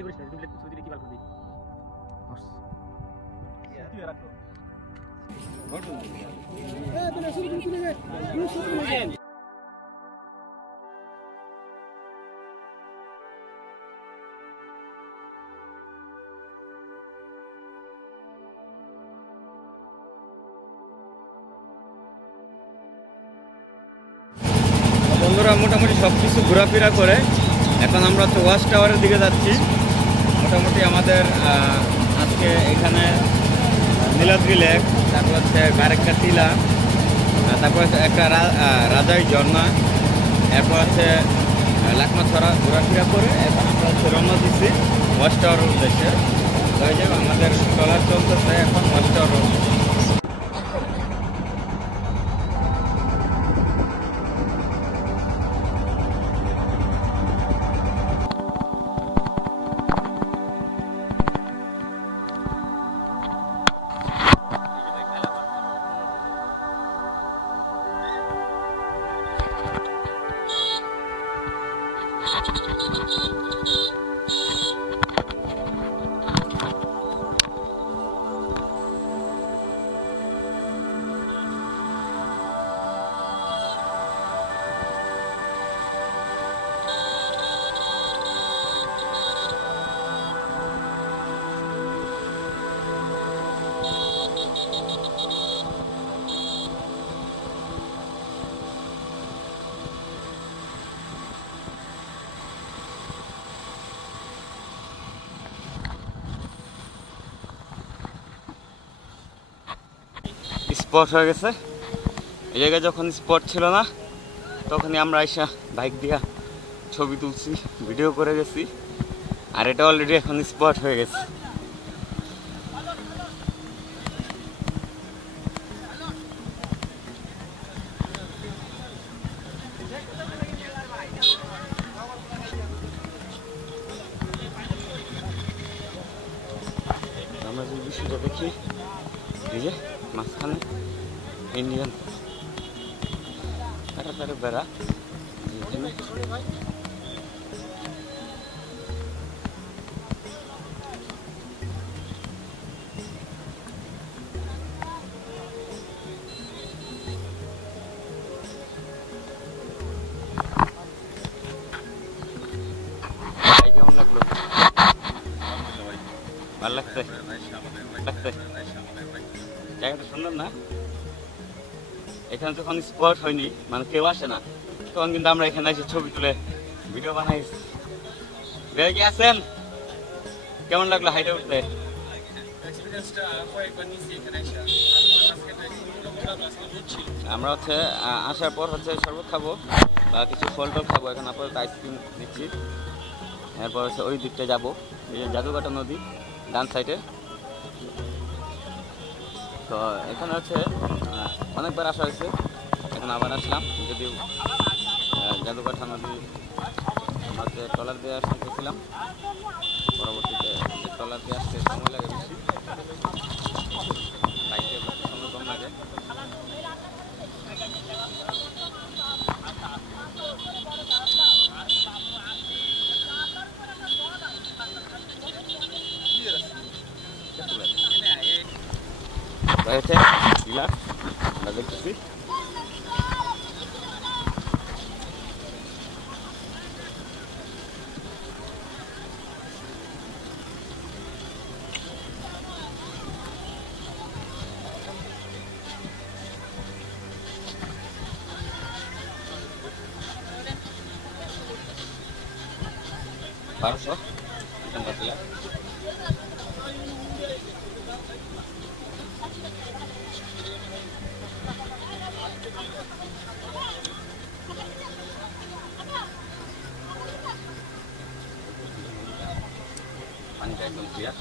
বন্ধুরা মোটামুটি সব কিছু ঘোরাফেরা করে এখন আমরা তো ওয়াচ টাওয়ারের দিকে যাচ্ছি। মোটামুটি আমাদের আজকে এখানে নীলাদ্রি লেক, তারপর হচ্ছে বারেক্কা টিলা, তারপর হচ্ছে একটা রাজাই ঝর্ণা, এরপর হচ্ছে লাকমাছড়া ঘোরাফেরা করে এখন আমরা হচ্ছে রওনা দিচ্ছি ওয়াচ টাওয়ারের উদ্দেশ্যে। তো এই যে আমাদের ট্রলার চলতেছে এখন ওয়াচ টাওয়ার। স্পট হয়ে গেছে এই জায়গায়। যখন স্পট ছিল না তখনই আমরা এসে বাইক দিয়া ছবি তুলছি, ভিডিও করে গেছি, আর এটা অলরেডি এখন স্পট হয়ে গেছে। আমরা যে বিষয়টা দেখি এই যে মাঝখানে ইন্ডিয়ান তারা বেড়া কেমন লাগলো? ভালো লাগছে? জায়গাটা সুন্দর না? এখানে যখন স্পট হয়নি, মানে কেউ আসে না, তখন কিন্তু আমরা এখানে এসে ছবি তুলে ভিডিও বানাই। কি আছেন? কেমন লাগলো হাইটে উঠতে? আমরা হচ্ছে আসার পর হচ্ছে শরবত খাবো বা কিছু ফল টল খাবো। এখন আপাতত আইসক্রিম নিচ্ছি। এরপর হচ্ছে ওই দিকটা যাবো, এই যে জাদুকাটা নদী ডান সাইডে। তো এখানে হচ্ছে অনেকবার আসা হয়েছে, এখন আবার আসলাম। যদিও জাদুকাঠা নদী আমরা হচ্ছে ট্রলার দিয়ে আসতেছিলাম, পরবর্তীতে ট্রলার দিয়ে আসতে সময় লাগে বেশি, বাইকে সময় কম লাগে। আমরা দেখতেছি Parso, tempat dia. Panjang dia.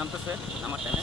নামতেছে নামার টাইমে।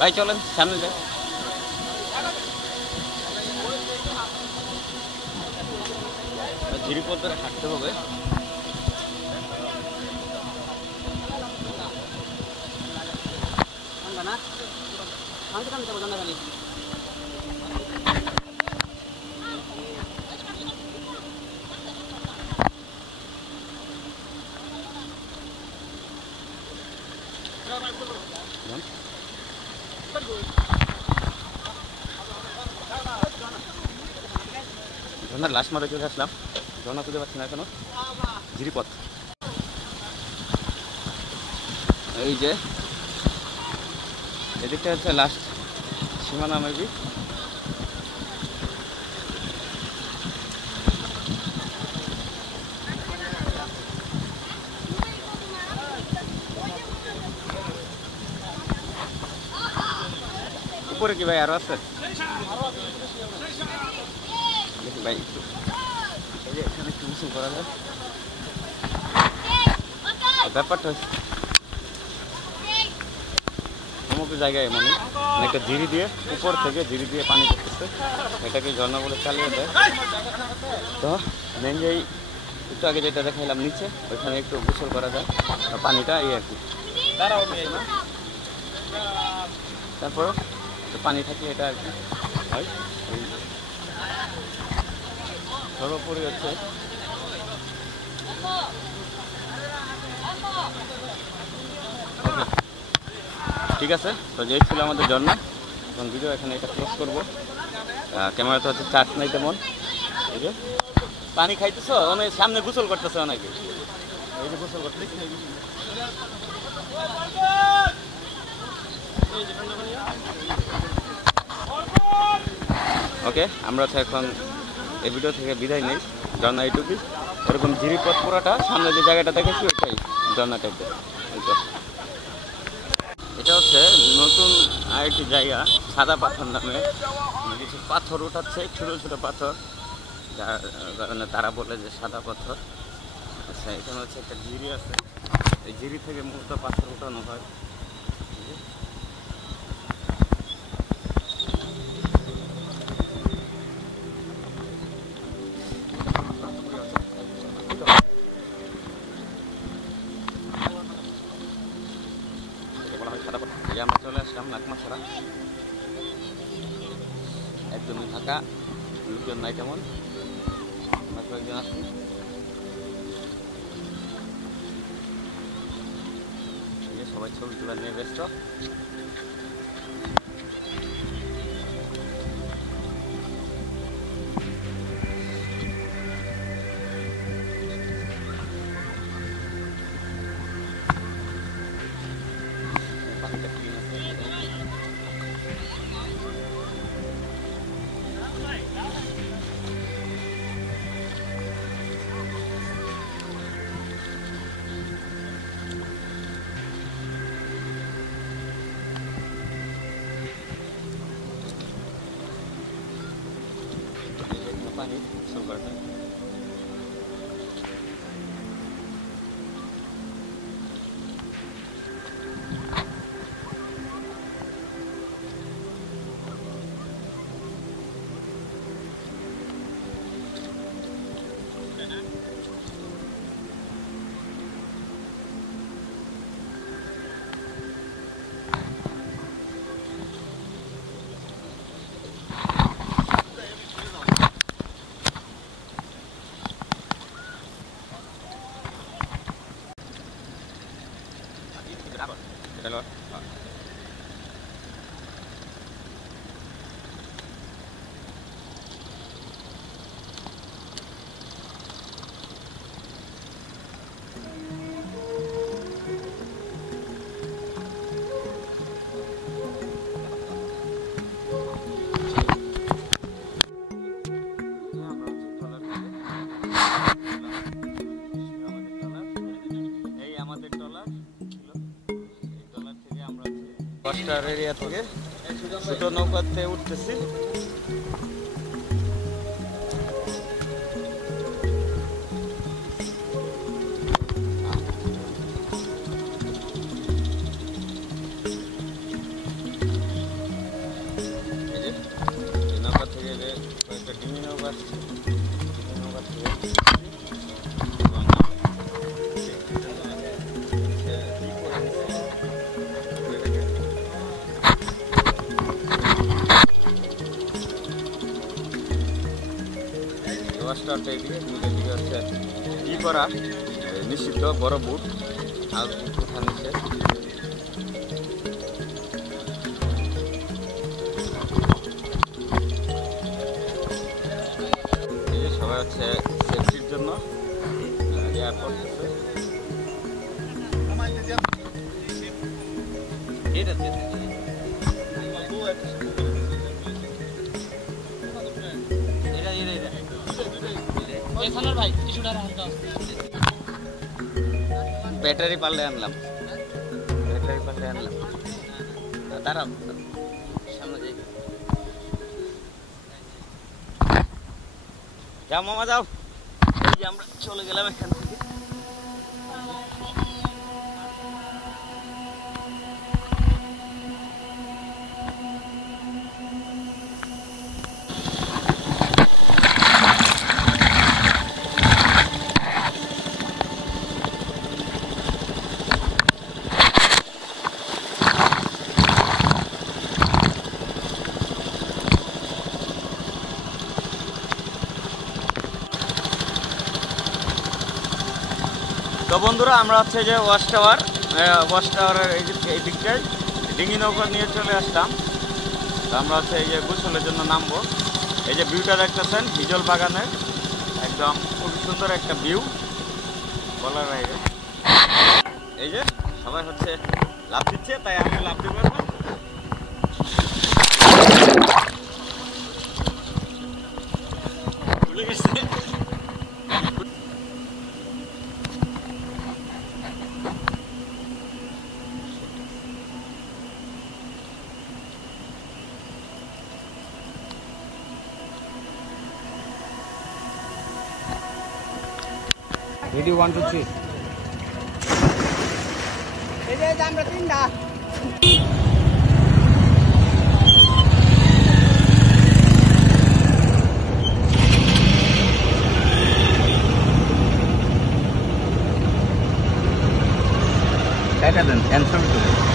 ভাই চলেন সামনে যাই। ঝিরিপথ ধরে হাঁটতে হবে। ঝর্ণার লাশ মারে চলে আসলাম। ঝর্ণা তুলতে পারছি না এখনো। ঝিরিপথ এই যে এদিকটা হচ্ছে লাস্ট সীমানা মেবি। উপরে কি ভাই আরো আছে? দেখি ভাই একটু এই যে এখানে একটু গোসল করা যায়। ব্যাপারটা সমগ্র জায়গায় মানে একটা ঝিরি দিয়ে উপর থেকে ঝিরি দিয়ে পানি পড়তেছে, এটাকে ঝর্ণা বলে চালিয়ে দেয়। তো মেন যেই একটু আগে যেটা দেখাইলাম নিচে, ওইখানে একটু গোসল করা যায়, পানিটা এই আর কি। তারপর পানি থাকলে এটা আর কি হয়। সর্বোপরি হচ্ছে ঠিক আছে। তো যেই ছিল আমাদের ঝর্ণা, এখন ভিডিও এখানে এটা ক্লোজ করবো। ক্যামেরাতে হচ্ছে চার্জ নাই তেমন। এই যে পানি খাইতেছ, অনেক সামনে গোসল করতেছে অনেকে, এই যে গোসল করতে। ওকে, আমরা তো এখন এই ভিডিও থেকে বিদায় নেই। ঝর্ণা এইটুকুই। এরকম ঝিরিপথ পুরাটা সামনে যে জায়গাটা দেখেছি ওইটাই ঝর্ণা টাইপের। এটা হচ্ছে নতুন আরেকটি জায়গা, সাদা পাথর নামে। কিছু পাথর উঠাচ্ছে, ছোটো ছোটো পাথর, যার কারণে তারা বলে যে সাদা পাথর। আচ্ছা, এখানে হচ্ছে একটা ঝিরি আছে, এই ঝিরি থেকে মূলত পাথর উঠানো হয়। আমরা চলে আসলাম নাকমাছড়া, একদমই ফাঁকা, লোকজন নাই তেমন। আমরা কয়েকজন আসছি, সবাই ছবি তোলা নিয়ে ব্যস্ত। পানি গোসল করতে। খেলোয়াড়। কস্টার এরিয়া থেকে ছোট নৌকাতে উঠতেছি। নৌকা থেকে কয়েকটা ডিঙি নৌকা আসছে, নৌকা থেকে হচ্ছে ই করা নিষিদ্ধ বড় বুট আর উঠা নিচে। সবাই হচ্ছে সেফটির জন্য এয়ার করতেছে। ব্যাটারি পাল্টে আনলাম, দাঁড়াও সামনে যাই, যাও মামা যাও। এই যে আমরা চলে গেলাম এখান থেকে। তো বন্ধুরা, আমরা হচ্ছে যে ওয়াচ টাওয়ারের এই দিকটায় ডিঙি নৌকা নিয়ে চলে আসলাম। তো আমরা হচ্ছে এই যে গোসলের জন্য নামবো। এই যে ভিউটা দেখতেছেন হিজল বাগানের, একদম খুব সুন্দর একটা ভিউ বলার বাইরে। এই যে সবাই হচ্ছে লাফ দিচ্ছে, তাই আমি লাফ দিব এখন। ভুলে গেছে। Ready 1 2 3. এই যে আমরা তিনটা এটা দেন, ক্যান্সেল করুন।